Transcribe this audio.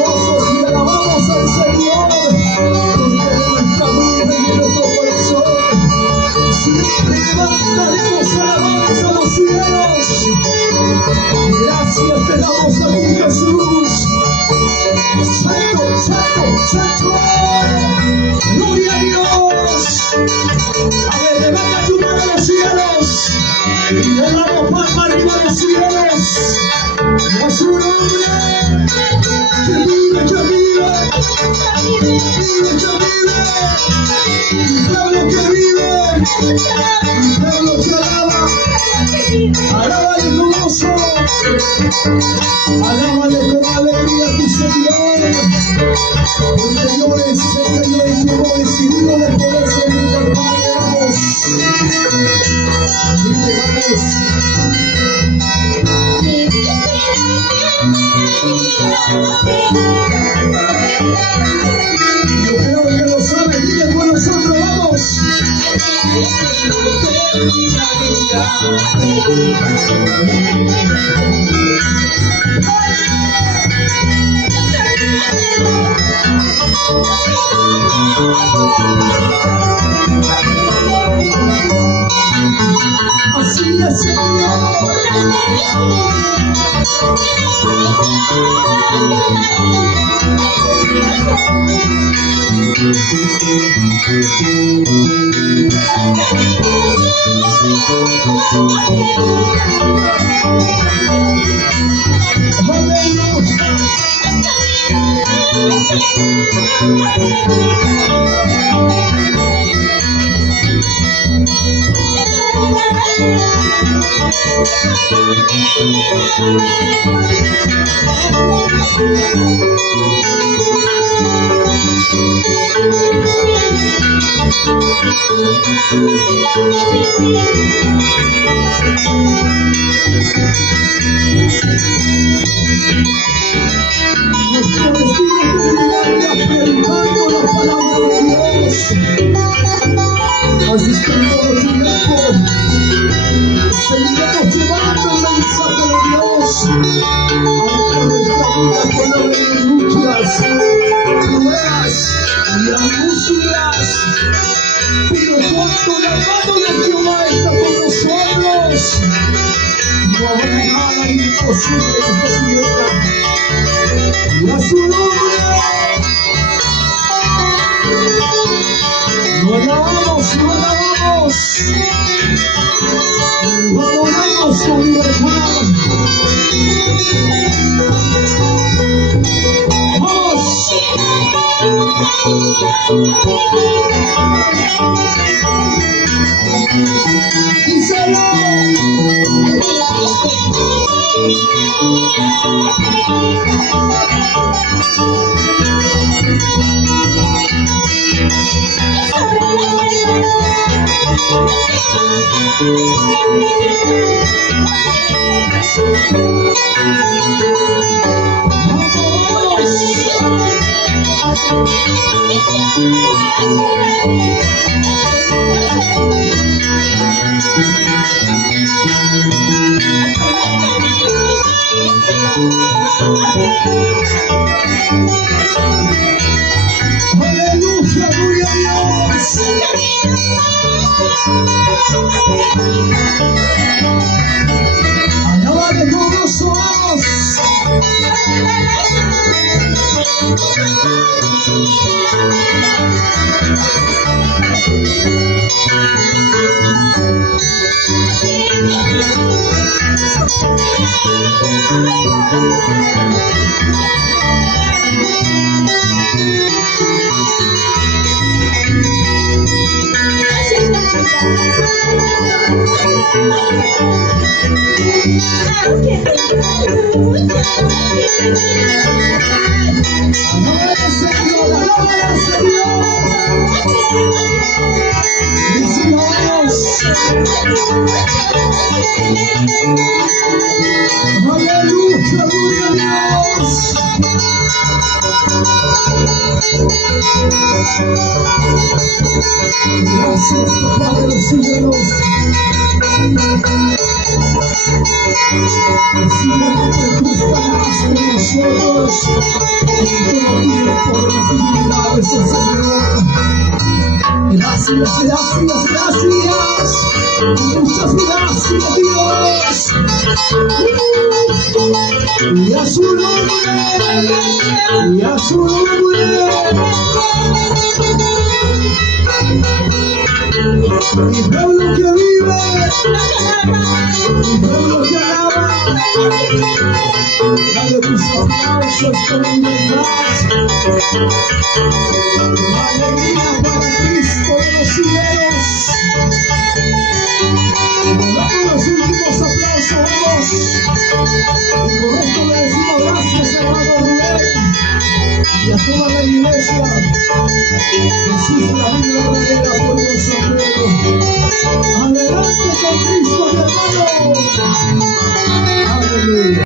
gozosos y alabamos al Señor, porque de nuestra vida y de nuestro corazón siempre levantaremos alabanza a los cielos. Gracias te damos a ti, Jesús. Santo, santo, santo. Gloria a Dios. A ver, levanta tu mano a los cielos y le damos palma arriba a los cielos. A su nombre. Que vive, que vive. Vive, que vive. Mi pueblo que vive. Mi pueblo que alaba. Alábale con gozo. Alábale con alegría a tu Señor. Porque yo sé que yo he decidido de poder servir al Padre. Vamos. Dile, vamos. Yo creo que lo sabe. Dile con nosotros, vamos. Así es, Señor. Nuestro destino terminaría predicando la palabra de Dios. Así que en todo tiempo seguiremos llevando el mensaje de Dios, aunque nuestra vida pueda venir luchas, pruebas y angustias. Pero cuando la mano de Jehová está con nosotros, no habrá nada imposible en esta tierra. Y a su nombre lo alabamos, lo alabamos, lo adoramos con libertad. ¡Vamos! ¡Díselo! Aleluya, gloria a Dios. Alábale con gozo, vamos. Aleluya, gloria a Dios. Gracias, Padre de los cielos. Siempre tú estarás con nosotros. nosotros. Todo tiempo de las divinidades, Señor. Gracias, gracias, gracias. Muchas gracias, Dios. Y a su nombre, y a su nombre. Mi pueblo que vive, mi pueblo que alaba. Dale tus aplausos con humildad. Alegría para Cristo de los cielos. Damos los últimos aplausos, vamos. Y con esto le decimos gracias, hermano Rubén, y a toda la iglesia. Jesús, la vida verdadera por los sombrero. Adelante con Cristo, mi hermano. Aleluya.